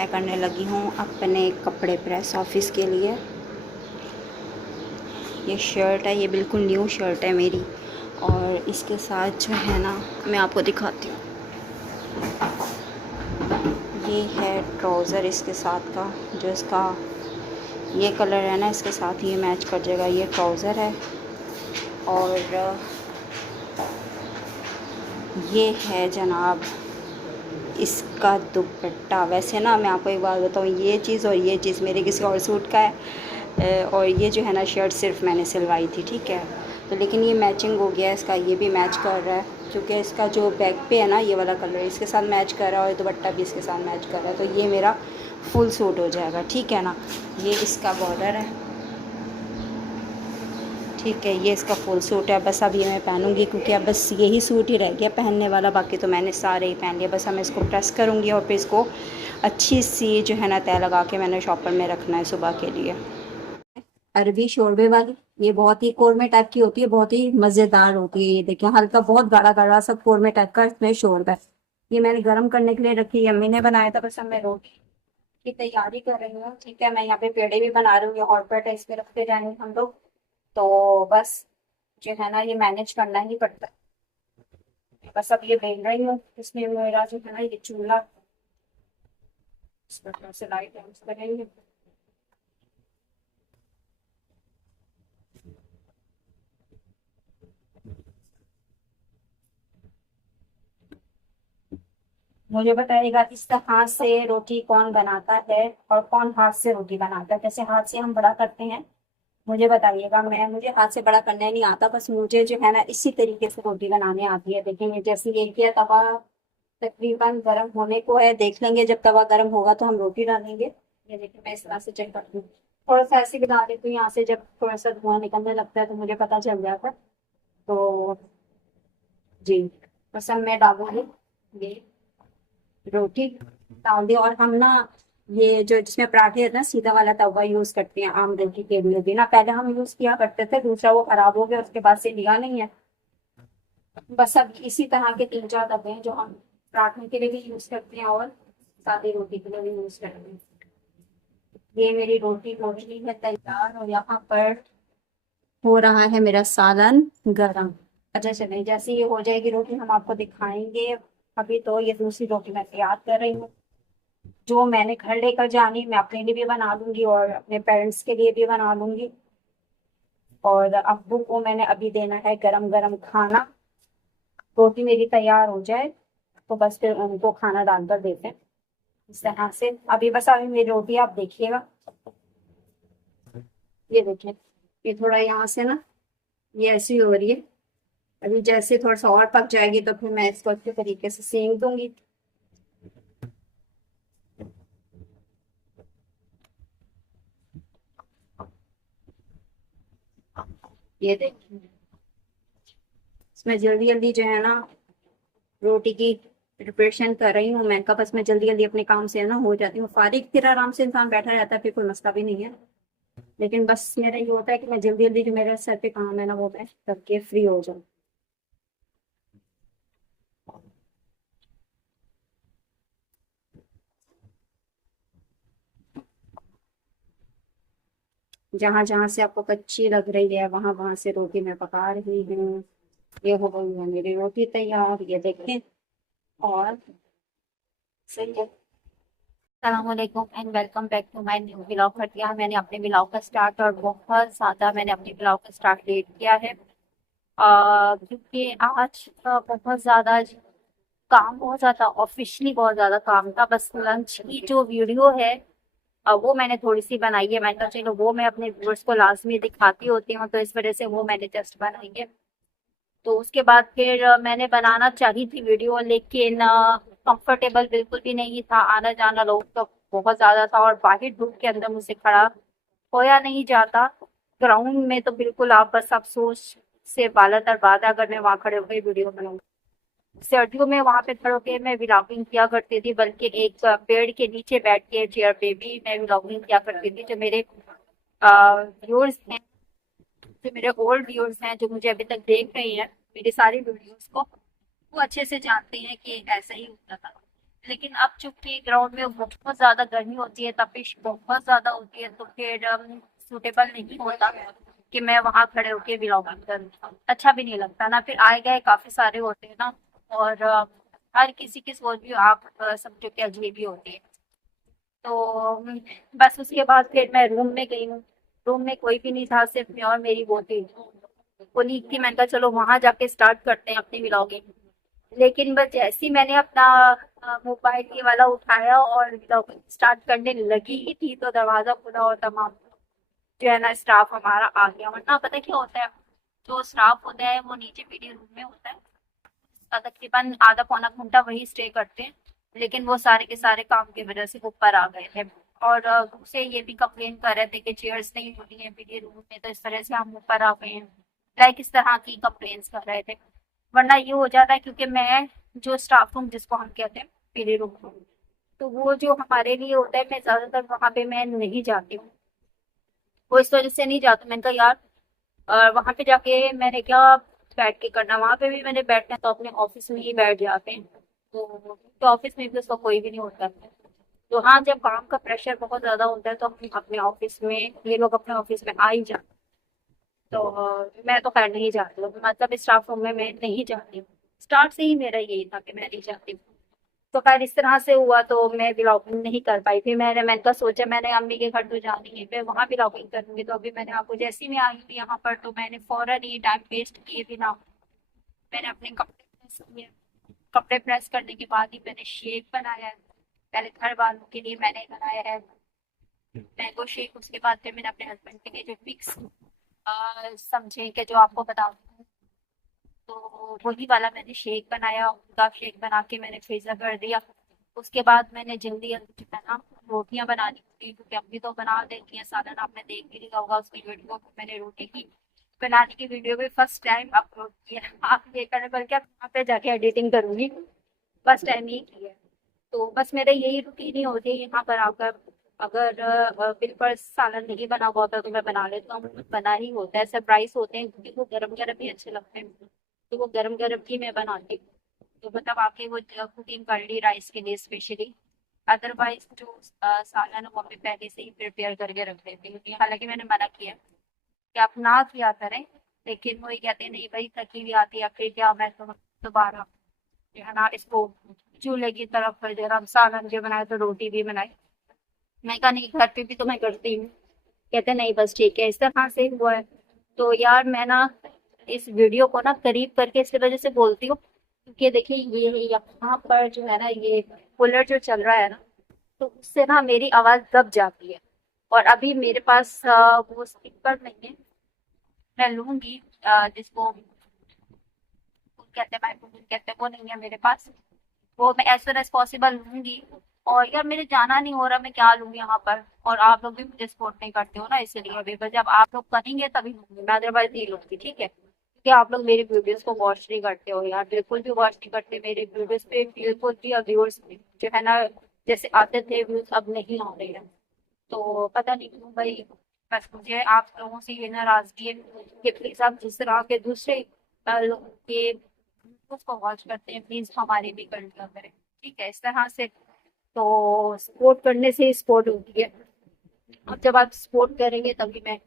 मैं करने लगी हूँ अपने कपड़े प्रेस ऑफिस के लिए। ये शर्ट है, ये बिल्कुल न्यू शर्ट है मेरी, और इसके साथ जो है ना मैं आपको दिखाती हूँ, ये है ट्राउज़र इसके साथ का, जो इसका ये कलर है ना इसके साथ ये मैच कर जाएगा। ये ट्राउज़र है और ये है जनाब इसका दुपट्टा। वैसे ना मैं आपको एक बात बताऊँ, ये चीज़ और ये चीज़ मेरे किसी और सूट का है, और ये जो है ना शर्ट सिर्फ मैंने सिलवाई थी, ठीक है। तो लेकिन ये मैचिंग हो गया, इसका ये भी मैच कर रहा है, क्योंकि इसका जो बैक पे है ना ये वाला कलर इसके साथ मैच कर रहा है और दुपट्टा भी इसके साथ मैच कर रहा है, तो ये मेरा फुल सूट हो जाएगा, ठीक है ना। ये इसका बॉर्डर है, ठीक है, ये इसका फुल सूट है। बस अब ये मैं पहनूंगी, क्योंकि अब बस यही सूट ही रह गया पहनने वाला, बाकी तो मैंने सारे ही पहन लिए। बस अब मैं इसको प्रेस करूँगी और फिर इसको अच्छी सी जो है ना तय लगा के मैंने शॉपर में रखना है सुबह के लिए। अरबी शोरबे वाली, ये बहुत ही कौरमे टाइप की होती है, बहुत ही मज़ेदार होती है। ये देखिए हल्का बहुत गाढ़ा गाढ़ा सा कौरमे टाइप का इसमें शोरबा है। ये मैंने गर्म करने के लिए रखी है, अम्मी ने बनाया था। बस अब मैं रोटी की तैयारी कर रही हूँ, ठीक है। मैं यहाँ पे पेड़े भी बना रही हूँ, हॉट प्लेट है, इसमें रखते जाएंगे हम लोग। तो बस जो है ना ये मैनेज करना ही पड़ता है। बस अब ये बेल रही हूँ, इसमें मेरा जो है ना ये चूल्हा इस पर से लाइट है उस करेंगे। मुझे बताइएगा इस हाथ से रोटी कौन बनाता है और कौन हाथ से रोटी बनाता है। जैसे हाथ से हम बड़ा करते हैं, मुझे बताइएगा। मुझे हाथ से बड़ा करना नहीं आता, बस मुझे जो है ना इसी तरीके से रोटी बनाने आती है। देखेंगे जैसे ये किया, तवा तकरीबन गर्म होने को है, देख लेंगे जब तवा गर्म होगा तो हम रोटी डालेंगे। ये देखिए मैं इस तरह से चेक करती हूँ, थोड़ा सा ऐसे बना देती हूँ यहाँ से, जब थोड़ा सा धुआं निकलने लगता है तो मुझे पता चल जाता है। तो जी, बस अब मैं डालूंगी ये रोटी, डाल दी। और हम ना ये जो जिसमें पराठे है ना सीधा वाला तवा यूज करते हैं आम रोटी के लिए भी ना। पहले हम यूज किया करते थे, दूसरा वो खराब हो गया, उसके बाद से लिया नहीं है। बस अब इसी तरह के तीन चार तवे हैं जो हम पराठे के लिए भी यूज करते हैं और सादी रोटी के लिए भी यूज करते हैं। ये मेरी रोटी रोटी है तैयार, और यहाँ पर हो रहा है मेरा सालन गरम। अच्छा चलिए, जैसे ये हो जाएगी रोटी हम आपको दिखाएंगे। अभी तो ये दूसरी रोटी मैं तैयार कर रही हूँ, जो मैंने घर लेकर जानी, मैं अपने लिए भी बना लूंगी और अपने पेरेंट्स के लिए भी बना लूंगी। और अब्बू को मैंने अभी देना है गरम गरम खाना। रोटी मेरी तैयार हो जाए तो बस फिर उनको खाना डालकर देते हैं इस तरह से। अभी मेरी रोटी आप देखिएगा, ये देखिए, ये थोड़ा यहाँ से ना ये ऐसी हो रही है। अभी जैसे थोड़ा सा और पक जाएगी तो फिर मैं इसको अच्छे तरीके से सेक दूंगी। ये देखिए, इसमें जल्दी जल्दी जो है ना रोटी की प्रिपरेशन कर रही हूँ मैं। बस मैं जल्दी जल्दी अपने काम से ना हो जाती हूँ फारिग, फिर आराम से इंसान बैठा रहता है, फिर कोई मसला भी नहीं है। लेकिन बस मेरा ये होता है कि मैं जल्दी जल्दी जो मेरे सर पे काम है ना वो मैं करके फ्री हो जाऊँ। जहां जहां से आपको कच्ची लग रही है वहां वहां से रोटी मैं पका रही हूँ। ये हो गई है मेरी रोटी तैयार, ये देखें। और सही है। अस्सलामुअलैकुम and welcome back to my new blog. कर दिया मैंने अपने ब्लॉग का स्टार्ट, और बहुत ज़्यादा मैंने अपने ब्लॉग का स्टार्ट लेट किया है, क्योंकि आज बहुत ज़्यादा काम, बहुत ज़्यादा ऑफिशियली बहुत ज़्यादा काम था। बस लंच की जो वीडियो है वो मैंने थोड़ी सी बनाई है। मैंने कहा चलो वो मैं अपने व्यूअर्स को लाजमी दिखाती होती हूँ, तो इस वजह से वो मैंने जस्ट बनाई है। तो उसके बाद फिर मैंने बनाना चाही थी वीडियो, लेकिन कंफर्टेबल बिल्कुल भी नहीं था। आना जाना लोग तो बहुत ज्यादा था, और बाहर धूप के अंदर मुझसे खड़ा होया नहीं जाता। ग्राउंड में तो बिल्कुल आप बस अफसोस से बाला तर बात है, अगर मैं वहां खड़े होकर वीडियो बनाऊँ। सर्दियों में वहां पे खड़े होकर मैं व्लॉगिंग किया करती थी, बल्कि एक पेड़ के नीचे बैठ के चेयर पे भी मैं व्लॉगिंग किया करती थी। जो मेरे व्यूअर्स हैं, जो मेरे ओल्ड व्यूअर्स हैं, जो मुझे अभी तक देख रहे हैं मेरी सारी वीडियोस को, वो अच्छे से जानते हैं कि ऐसा ही होता था। लेकिन अब चूंकि ग्राउंड में बहुत ज्यादा गर्मी होती है, तपिश बहुत ज्यादा होती है, तो फिर सूटेबल नहीं होता कि मैं वहां खड़े होके व्लॉगिंग करूँ। अच्छा भी नहीं लगता ना, फिर आए गए काफी सारे होते हैं ना, और हर किसी की सोच भी आप समझो कि अजीब ही होती है। तो बस उसके बाद फिर मैं रूम में गई हूँ। रूम में कोई भी नहीं था, सिर्फ मैं और मेरी वो थी, कोलीग थी। मैंने कहा चलो वहां जाके स्टार्ट करते हैं अपनी व्लॉगिंग। लेकिन बस जैसे ही मैंने अपना मोबाइल ये वाला उठाया और व्लॉगिंग स्टार्ट करने लगी ही थी, तो दरवाजा खुला और तमाम जो है ना स्टाफ हमारा आ गया। वरना पता क्या होता है, जो स्टाफ होता है वो नीचे पीडी रूम में होता है, तकरीबन आधा पौना घंटा वही स्टे करते हैं। लेकिन वो सारे के सारे काम की वजह से ऊपर आ गए थे, और उसे ये भी कंप्लेन कर रहे थे कि चेयर्स नहीं होती हैं पीडी रूम में, तो इस तरह से हम ऊपर आ गए हैं। लाइक इस तरह की कंप्लेन्स कर रहे थे। वरना ये हो जाता है, क्योंकि मैं जो स्टाफ रूम जिसको हम कहते हैं पीडी रूम, तो वो जो हमारे लिए होता है, मैं ज्यादातर वहां पे मैं नहीं जाती हूँ। वो इस वजह से नहीं जाती, मैंने कहा यार वहां पे जाके मैंने क्या बैठ के करना, वहां पे भी मैंने बैठना है तो अपने ऑफिस में ही बैठ जाते हैं। तो ऑफिस में भी उसका कोई भी नहीं होता है। तो हाँ, जब काम का प्रेशर बहुत ज्यादा होता है तो हम अपने ऑफिस में, ये लोग अपने ऑफिस में आ ही जाते। तो मैं तो खैर नहीं जाती हूँ, मतलब स्टाफ रूम में मैं नहीं जाती हूँ। स्टार्ट से ही मेरा यही था कि मैं नहीं जाती हूँ। तो खैर इस तरह से हुआ, तो मैं ब्लॉगिंग नहीं कर पाई। फिर मैंने तो सोचा, मैंने अम्मी के घर तो जानी है, मैं वहां ब्लॉगिंग करूंगी। तो अभी मैंने आपको जैसे ही मैं आई थी यहाँ पर, तो मैंने फौरन ही टाइम वेस्ट किए बिना मैंने अपने कपड़े प्रेस किए। कपड़े प्रेस करने के बाद ही मैंने शेक बनाया है। पहले घर वालों के लिए मैंने बनाया है मैंगो शेक। उसके बाद फिर मैंने अपने हस्बैंड के लिए जो मिक्स समझे कि जो आपको बताऊँ, तो वही वाला मैंने शेक बनाया। उनका शेक बना के मैंने फ्रीजर कर दिया। उसके बाद मैंने जल्दी जल्दी जो है ना रोटियां बनानी थी, क्योंकि अम्मी तो बना देती हैं सालन, आपने देख भी लिया होगा उसकी वीडियो। मैंने रोटी की बनाने की वीडियो भी फर्स्ट टाइम अपलोड किया। आप देखकर बल्कि आप वहाँ पे जाके एडिटिंग करूंगी, फर्स्ट टाइम ही की है। तो बस मेरा यही रूटीन ही होती है यहाँ पर आकर। अगर बिल्कुल सालन नहीं बना हुआ होता तो मैं बना लेता हूँ, बना ही होता है। सरप्राइज होते हैं क्योंकि वो गरम गरम ही अच्छे लगते हैं, तो वो गरम गरम ही मैं बनाती हूँ। तो मतलब आके वो कुकिंग कर ली राइस के लिए स्पेशली। अदरवाइज जो सालन है वो मैं पहले से ही प्रिपेयर करके रख देती हूँ। हालांकि मैंने मना किया कि आप ना किया करें, लेकिन वो ये कहते हैं नहीं भाई थकी भी आती है, फिर क्या मैं तो दोबारा जो है ना इसको चूल्हे की तरफ जरा सालन जो बनाए तो रोटी भी बनाई। मैं कहा नहीं, घर पे भी तो मैं करती हूँ। कहते नहीं बस ठीक है, इस तरह से हुआ है। तो यार मैं ना इस वीडियो को ना करीब करके इस वजह से बोलती हूँ, क्योंकि देखिए ये यहाँ पर जो है ना ये कूलर जो चल रहा है ना, तो उससे ना मेरी आवाज दब जाती है। और अभी मेरे पास वो स्पीकर नहीं है। मैं लूंगी जिसको कहते हैं माइक्रोफोन कहते हैं, वो नहीं है मेरे पास। वो मैं एज सुन एज पॉसिबल लूंगी। और यार मेरे जाना नहीं हो रहा, मैं क्या लूंगी यहाँ पर, और आप लोग भी मुझे सपोर्ट नहीं करते हो ना, इसलिए अभी बस जब आप लोग करेंगे तभी लूंगी मैं, अदरवाइज नहीं लूंगी, ठीक है। क्योंकि आप लोग मेरी वीडियोस को वॉच नहीं करते हो यार, बिल्कुल भी वॉच नहीं करते मेरी वीडियोस पे, बिल्कुल भी। व्यूअर्स जो है ना जैसे आते थे व्यूज अब नहीं आ रहे हैं। तो पता नहीं क्यों भाई। बस मुझे आप लोगों से ये नाराजगी है कि प्लीज आप जिस तरह के दूसरे लोगों के उसको वॉच करते हैं, प्लीज हमारे भी कर लिया करें, ठीक है, इस तरह से। तो सपोर्ट करने से सपोर्ट होती है। अब जब आप सपोर्ट करेंगे तभी मैं,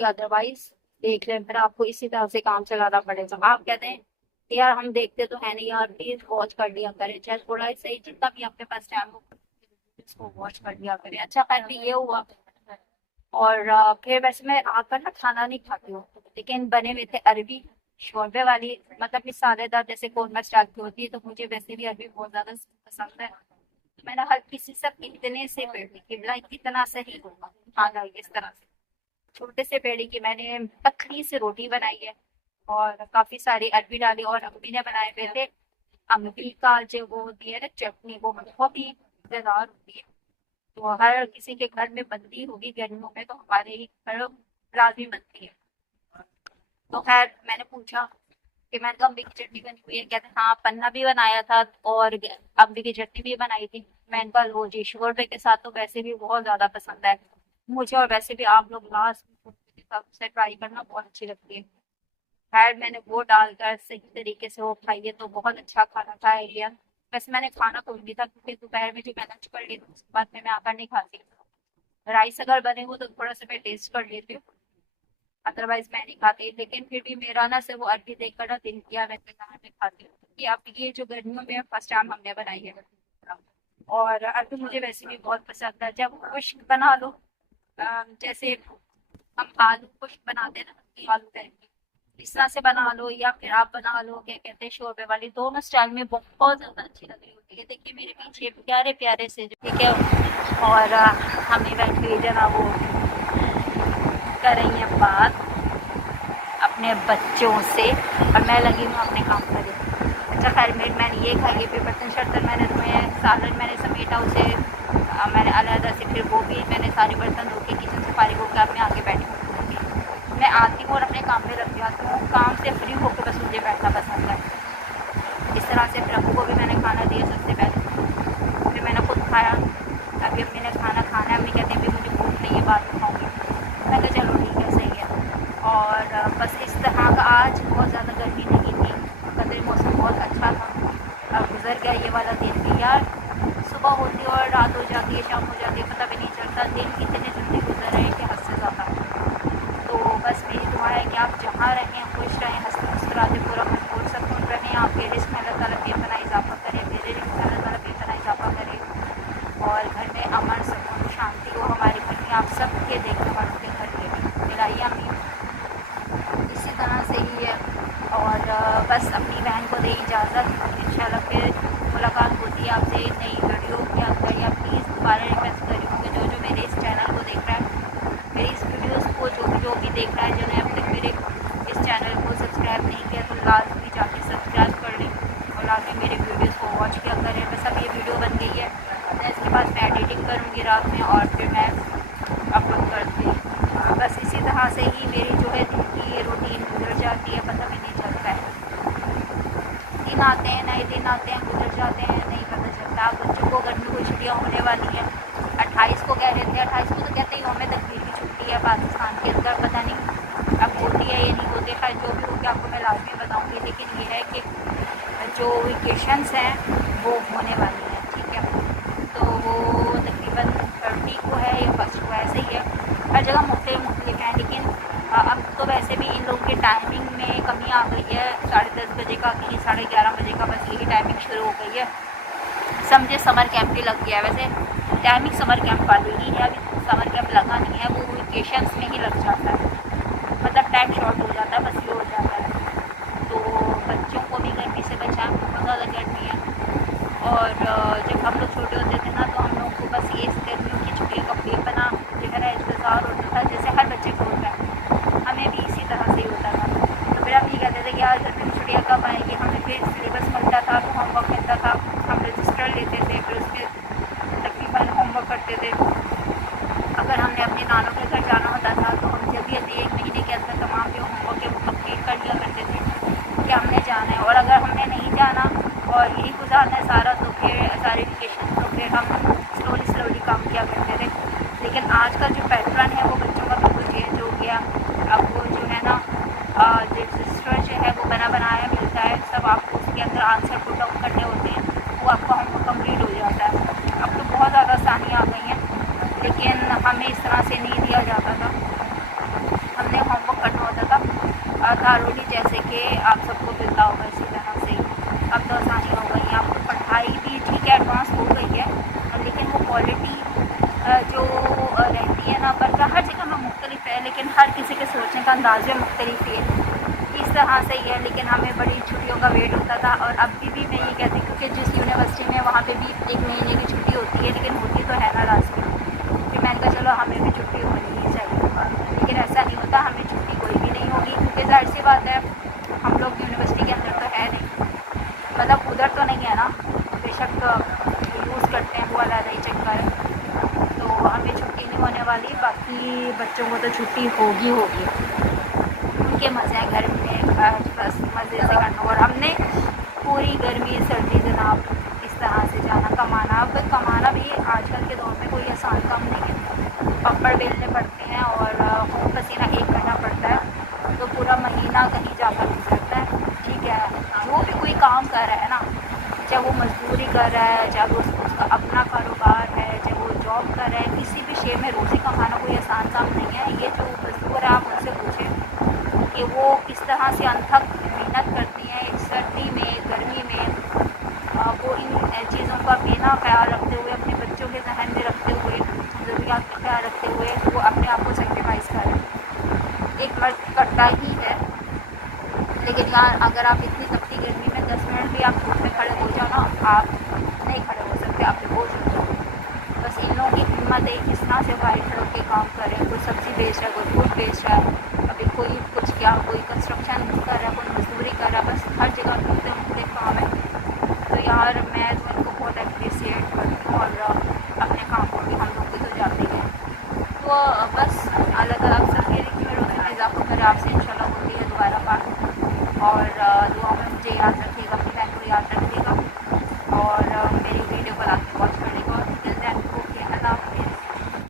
अदरवाइज देख लें फिर आपको इसी तरह से काम चलाना पड़ेगा। आप कहते हैं कि यार हम देखते तो है नहीं यार, प्लीज वॉच कर लिया करें, चाहे थोड़ा ही सही, जितना भी आपके पास टाइम हो इसको वॉच कर लिया करें। अच्छा खैर भी ये हुआ। और फिर वैसे मैं आकर ना खाना नहीं खाती हूँ, लेकिन बने हुए थे अरबी शोरबे वाली, मतलब मिसालेदार जैसे कोरमा स्टाइल की होती है। तो मुझे वैसे भी अरबी बहुत ज्यादा पसंद है। तो मैंने हर किसी से इतने से पेड़ की किबला इतना सही होगा खाना, इस तरह से छोटे से पेड़ी की मैंने पतली से रोटी बनाई है, और काफी सारी अरबी डाली, और अम्मी ने बनाए हुए थे अम्बी का जो वो होती है ना चटनी, वो बहुत ही मजेदार होती है। तो हर किसी के घर में बनती होगी गर्मियों में, तो हमारे ही घर लाजमी बनती है। तो खैर मैंने पूछा कि मैंने कहा अम्बी की चटनी बनी हुई है, कहते हाँ पन्ना भी बनाया था और अम्बी की चटनी भी बनाई थी। मैंने कहा लो जी, शोरबे के साथ तो वैसे भी बहुत ज्यादा पसंद है मुझे, और वैसे भी आप लोग लास्ट के साथ से ट्राई करना बहुत अच्छी लगती है। खैर मैंने वो डालकर सही तरीके से वो खाई है, तो बहुत अच्छा खाना खाया गया। वैसे मैंने खाना खोल दिया था क्योंकि दोपहर में जो मैं लंच कर लेती हूँ उसके बाद में मैं आकर नहीं खाती। राइस अगर बने हो तो थोड़ा सा मैं टेस्ट कर लेती हूँ, अदरवाइज मैं नहीं खाती। लेकिन फिर भी मेरा ना सिर्फ वो अरबी देखकर ना दिल किया मैं बाहर में खाती हूँ, कि अब ये जो गर्मियों में फर्स्ट टाइम हमने बनाई है। और अरबी मुझे वैसे भी बहुत पसंद है। जब खुश्क बना लो, जैसे हम आलू खुश्क बनाते हैं ना, कि आलू टाइप की, इस तरह से बना लो, या फिर आप बना लो क्या कहते हैं शोरबे वाली, दोनों स्टाइल में बहुत ज्यादा अच्छी लग रही होती है। देखिए मेरे पीछे प्यारे प्यारे से जो, ठीक है, और हमें बैठ के जना वो कर रही हैं बात अपने बच्चों से, और मैं लगी हूँ अपने काम पर। अच्छा खैर मैंने ये खाई, फिर बर्तन शर्तन मैंने धोए, सालन मैंने समेटा उसे, मैंने अलहदा से फिर वो भी मैंने सारे बर्तन धो के किचन से फारिग होकर अब मैं आगे बैठी हूँ। मैं आती हूँ और अपने काम में लग जाती हूँ, काम से फ्री होकर बस मुझे बैठना पसंद है। इस तरह से फिर अबू को भी मैंने खाना दिया सबसे पहले, फिर मैंने खुद खाया। अभी अम्मी ने खाना खाना है, अम्मी कहते हैं मुझे भूख नहीं है बाद में खाऊँगी। मैं कहा चलो ठीक है सही है। और बस इस तरह का आज बहुत ज़्यादा गर्मी नहीं थी, कदर मौसम बहुत अच्छा था। अब गुजर गया ये वाला दिन भी यार, सुबह होती है और रात हो जाती है, शाम हो जाती है, पता भी नहीं चलता। दिन कितने जल्दी गुजर रहे हैं कि हद से ज़्यादा। तो बस मेरी दुआ है कि आप जहाँ रहें खुश रहें, हंसते मुस्कुराते पूरा भरपूर सुकून रहें। आपके रिस्क में अल्लाह ताला बेपनाह इजाफा करे, मेरे रिस्क में अल्लाह ताला बेपनाह इजाफा करे, और घर में अमन सुकून शांति हो हमारे घर में, आप सब के देखने वालों के घर में भी मिलाई अमीन। इसी तरह से ही है। और बस अपनी बहन को दे इजाज़त, इंशाल्लाह फिर मुलाकात होती है आपसे नई वीडियो के अंदर। या प्लीज़ दोबारा रिक्वेस्ट कर रही हूँ कि जो मेरे इस चैनल को देख रहा है, मेरी इस वीडियोस को जो भी देख रहा है, जिन्होंने अब तक मेरे इस चैनल को सब्सक्राइब नहीं किया तो लाजमी जाके सब्सक्राइब कर लें, और लाजमी मेरे वीडियोस को वॉच किया करें। बस अब ये वीडियो बन गई है, मैं इसके बाद मैं एडिटिंग करूँगी रात में और फिर मैं अपलोड करती हूँ। बस इसी तरह से ही मेरी जो है दिन की रूटीन गुजर जाती है, पता भी नहीं चलता है। दिन आते हैं, नए दिन आते हैं, गुजर जाते हैं, नहीं पता चलता। अब बच्चों को गर्मी की छुट्टियाँ होने वाली हैं, 28 को कह रहे थे, 28 को तो कहते ही यौम तकबीर की छुट्टी है पाकिस्तान के अंदर, पता नहीं अब होती है या नहीं होती। खैर जो भी होगी आपको मैं लाजमी बताऊँगी। लेकिन ये है कि जो वेकेशंस हैं वो होने वाली हैं, ठीक है। तो वो तकरीबन 30 को है या 1 को, ऐसे ही है, हर जगह मुख्तलिफ हैं। लेकिन अब तो वैसे भी इन लोगों के टाइमिंग में कमी आ गई है, 10:30 बजे का, कहीं 11:30 बजे का, बस यही टाइमिंग शुरू हो गई है। समझे समर कैंप भी लग गया है, वैसे टाइमिंग समर कैंप वाली ही है, अभी समर कैंप लगा नहीं है, वो वेकेशंस में ही लग जाता है, मतलब टाइम शॉर्ट हो जाता है, बस ये हो जाता है। तो बच्चों को भी गर्मी से बचाएं, बहुत ज़्यादा गर्मी है। और जब हम लोग छोटे होते थे ना तो हम लोग को बस ये गर्मियों की छुट्टियों का बेपना जो है ना इंतज़ार होता था, जैसे हर बच्चे को होता है, हमें भी इसी तरह से ही होता था। तो फिर हम ये कहते थे कि यार गर्मी की छुट्टियाँ कब आएंगी, हमें फिर सिलेबस मिलता था तो होमवर्क मिलता था, हम रजिस्टर लेते थे, फिर उसमें तकरीबन होमवर्क करते थे। अगर हमने अपने नानों के घर जाना होता था तो हम जल्दी जल्दी 1 महीने के अंदर तमाम जो होमवर्क है वो कंप्लीट कर लिया करते थे कि हमने जाना है। और अगर हमने नहीं जाना और यही गुजारना है सारा, तो फिर सारे वेकेशन तो फिर हम स्लोली काम किया करते थे। लेकिन आज का जो पैटर्न है वो बच्चों का बिल्कुल चेंज हो गया। अब वो जो है ना रजिस्टर जो है वो बना बनाया मिलता है, सब आपको उसके अंदर आंसर पुट डाउन करने होते हैं, वो आपका होमवर्क कंप्लीट हो जाता है। अब तो बहुत ज़्यादा आसानी आ गई हैं, लेकिन हमें इस तरह से नहीं दिया जाता था, हमने होमवर्क करना होता था थारोली, जैसे कि आप सबको मिलता होगा इसी तरह से। अब तो आसानी हो गई है, अब तो पढ़ाई भी ठीक है एडवांस हो गई है, लेकिन वो क्वालिटी जो रहती है ना, पर हर जगह में मुख्तलिफ है, लेकिन हर किसी के सोचने का अंदाज़ भी मुख्तलिफ है, इस तरह से ही है। लेकिन हमें बड़ी छुट्टियों का वेट होता था, और अभी भी मैं ये कहती हूँ क्योंकि जिस यूनिवर्सिटी में वहाँ पे भी 1 महीने की छुट्टी होती है, लेकिन होती तो है ना लास्ट में। फिर मैंने कहा चलो हमें भी छुट्टी होनी ही चाहिए, लेकिन ऐसा नहीं होता, हमें छुट्टी कोई भी नहीं होगी, क्योंकि जाहिर सी बात है हम लोग यूनिवर्सिटी के अंदर तो है नहीं, मतलब उधर तो नहीं है ना, बेशक यूज़ करते हैं वो वाला नहीं चक्कर है। तो हमें छुट्टी नहीं होने वाली, बाकी बच्चों को तो छुट्टी होगी, उनके मज़े हैं घर में, बस मज़े से करना। और हमने पूरी गर्मी सर्दी जनाब इस तरह से जाना कमाना। अब कमाना भी आजकल के दौर में कोई आसान काम नहीं है, पकड़ बेलने पड़ते हैं और खून पसीना एक करना पड़ता है, तो पूरा महीना कहीं जाकर गुजरता है, ठीक है। जो भी कोई काम कर रहा है ना, चाहे वो मजदूर मजदूरी कर रहा है, चाहे वो उसका अपना कारोबार है, चाहे वो जॉब कर रहा है, किसी भी शेर में रोज़ी कमाना कोई आसान काम नहीं है। ये जो मजदूर है आप उनसे पूछें कि वो किस तरह से अनथक मेहनत करती हैं सर्दी में, गर्मी में। वो इन चीज़ों का बेना ख्याल रखते हुए, अपने बच्चों के जहन में रखते हुए, ज़रूरियात का ख्याल रखते हुए वो अपने आप को सेक्रीफाइस करें। एक मर्द करता ही है, लेकिन यार अगर आप इतनी तपती गर्मी में 10 मिनट भी आप धूप में खड़े हो जाओ ना, आप नहीं खड़े हो सकते, आप बेहोश हो जाओ। बस इन लोगों की हिम्मत है किस तरह से भाई खड़े के काम करे। कोई सब्ज़ी बेच रहा है, कोई फ्रूट बेच रहा है, अभी कोई कुछ क्या, कोई कंस्ट्रक्शन कर रहा है, कोई मजदूरी कर रहा है, बस हर जगह घूमते घूमते काम है। तो यार मैं तो इनको बहुत अप्रिसिएट करती हूँ और अपने काम को भी हम लोग भी तो जाते हैं। तो बस अल्लाह ताला आप सबके रिज़्क़ में रोज़ी में इज़ाफ़ा करे। आपसे इंशाल्लाह होती है दोबारा बात, और दुआ में मुझे याद रखिएगा, अपनी बहन को याद रखिएगा।